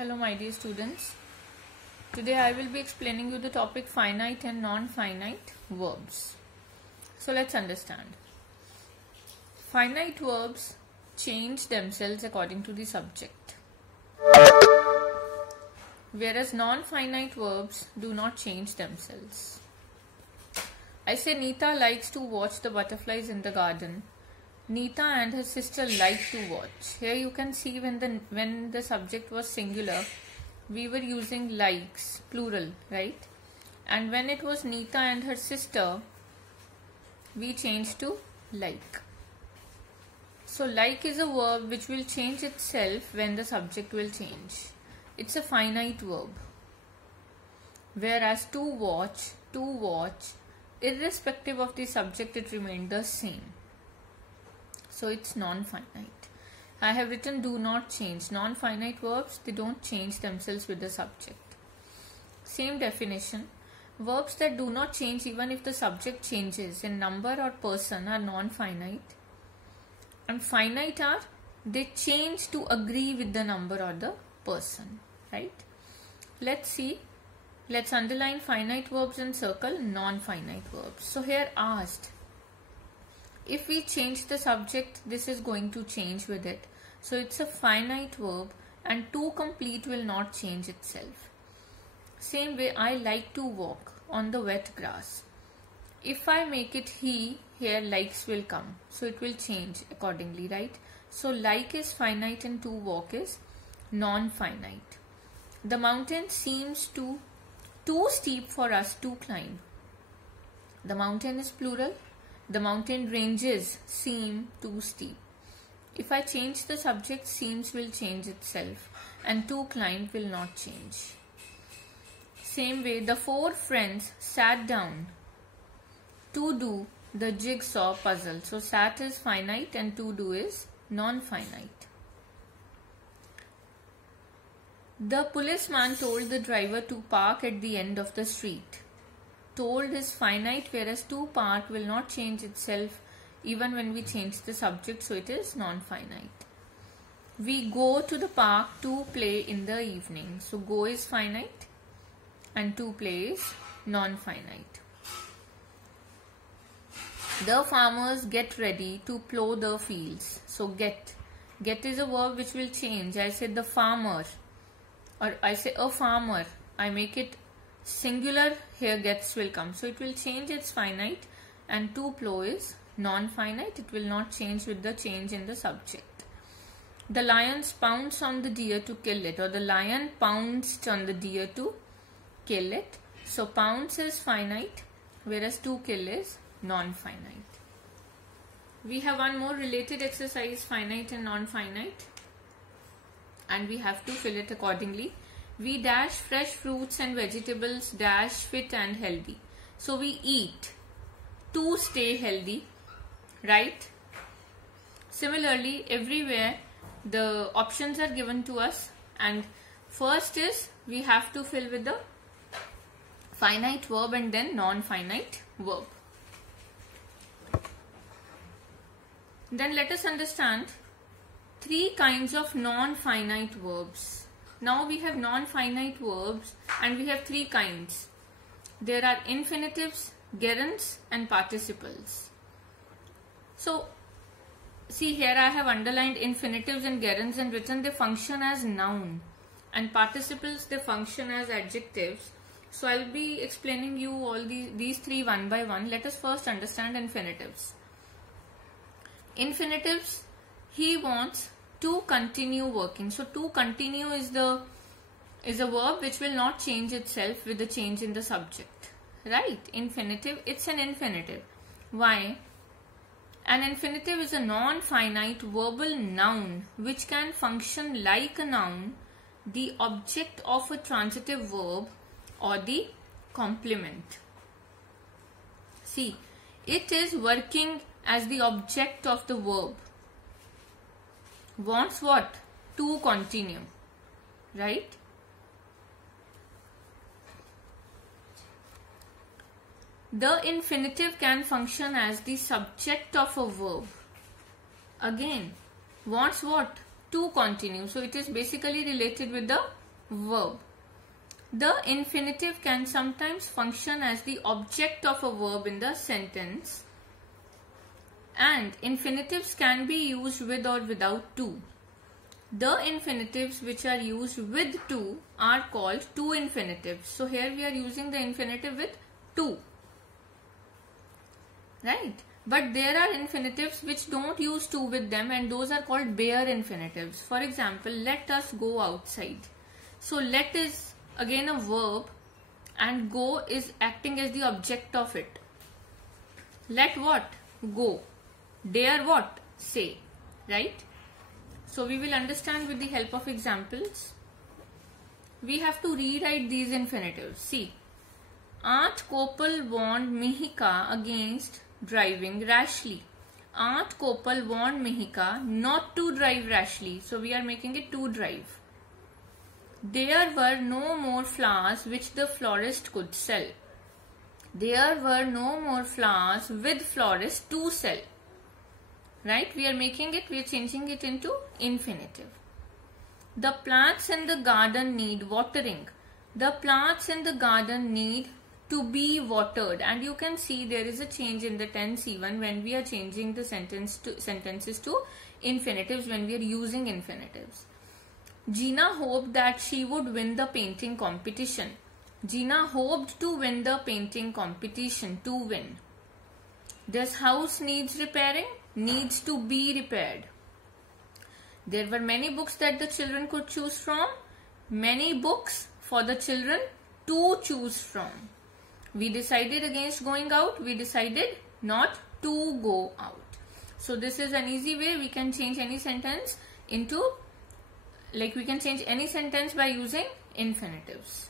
Hello my dear students. Today I will be explaining you the topic finite and non-finite verbs. So let's understand. Finite verbs change themselves according to the subject, whereas non-finite verbs do not change themselves. I say Neeta likes to watch the butterflies in the garden. Neeta and her sister like to watch. Here you can see when the subject was singular, we were using likes, plural, right? And when it was Neeta and her sister, we changed to like. So like is a verb which will change itself when the subject will change. It's a finite verb. Whereas to watch, irrespective of the subject, it remained the same. So it's non-finite. I have written do not change. Non-finite verbs, they don't change themselves with the subject. Same definition. Verbs that do not change even if the subject changes in number or person are non-finite. And finite are, they change to agree with the number or the person. Right? Let's see. Let's underline finite verbs and circle non-finite verbs. So here asked, if we change the subject, this is going to change with it. So it's a finite verb and to complete will not change itself. Same way, I like to walk on the wet grass. If I make it he, here likes will come. So it will change accordingly, right? So like is finite and to walk is non-finite. The mountain seems too steep for us to climb. The mountain is plural. The mountain ranges seem too steep. If I change the subject, seems will change itself and to climb will not change. Same way, the four friends sat down to do the jigsaw puzzle. So sat is finite and to do is non-finite. The policeman told the driver to park at the end of the street. Told is finite, whereas to park will not change itself even when we change the subject, so it is non-finite. We go to the park to play in the evening. So go is finite and to play is non-finite. The farmers get ready to plow the fields. So get is a verb which will change. I said the farmer, or I say a farmer, I make it singular, here gets will come. So it will change, it's finite, and to plow is non-finite. It will not change with the change in the subject. The lions pounce on the deer to kill it, or the lion pounced on the deer to kill it. So pounce is finite, whereas to kill is non-finite. We have one more related exercise, finite and non-finite, and we have to fill it accordingly. We dash fresh fruits and vegetables dash fit and healthy. So we eat to stay healthy, right? Similarly, everywhere the options are given to us, and first is we have to fill with the finite verb and then non-finite verb. Then let us understand three kinds of non-finite verbs. Now we have non-finite verbs and we have three kinds. There are infinitives, gerunds and participles. So see, here I have underlined infinitives and gerunds and written they function as noun, and participles, they function as adjectives. So I will be explaining you all these three one by one. Let us first understand infinitives. Infinitives, he wants to continue working. So to continue is a verb which will not change itself with the change in the subject, right? Infinitive, it's an infinitive. Why? An infinitive is a non-finite verbal noun which can function like a noun, the object of a transitive verb or the complement. See, it is working as the object of the verb. Wants what? To continue, right? The infinitive can function as the subject of a verb. Again, wants what? To continue. So it is basically related with the verb. The infinitive can sometimes function as the object of a verb in the sentence, and infinitives can be used with or without to. The infinitives which are used with to are called to infinitives. So here we are using the infinitive with to, right? But there are infinitives which don't use to with them, and those are called bare infinitives. For example, let us go outside. So let is again a verb and go is acting as the object of it. Let what? Go. Dare what? Say. Right? So we will understand with the help of examples. We have to rewrite these infinitives. See, Aunt Kopal warned Mihika against driving rashly. Aunt Kopal warned Mihika not to drive rashly. So we are making it to drive. There were no more flowers which the florist could sell. There were no more flowers with florist to sell. Right? We are making it, we are changing it into infinitive. The plants in the garden need watering. The plants in the garden need to be watered. And you can see there is a change in the tense even when we are changing the sentences to infinitives, when we are using infinitives. Gina hoped that she would win the painting competition. Gina hoped to win the painting competition, to win. This house needs repairing, needs to be repaired. There were many books that the children could choose from. Many books for the children to choose from. We decided against going out. We decided not to go out. So this is an easy way we can change any sentence into, we can change any sentence by using infinitives.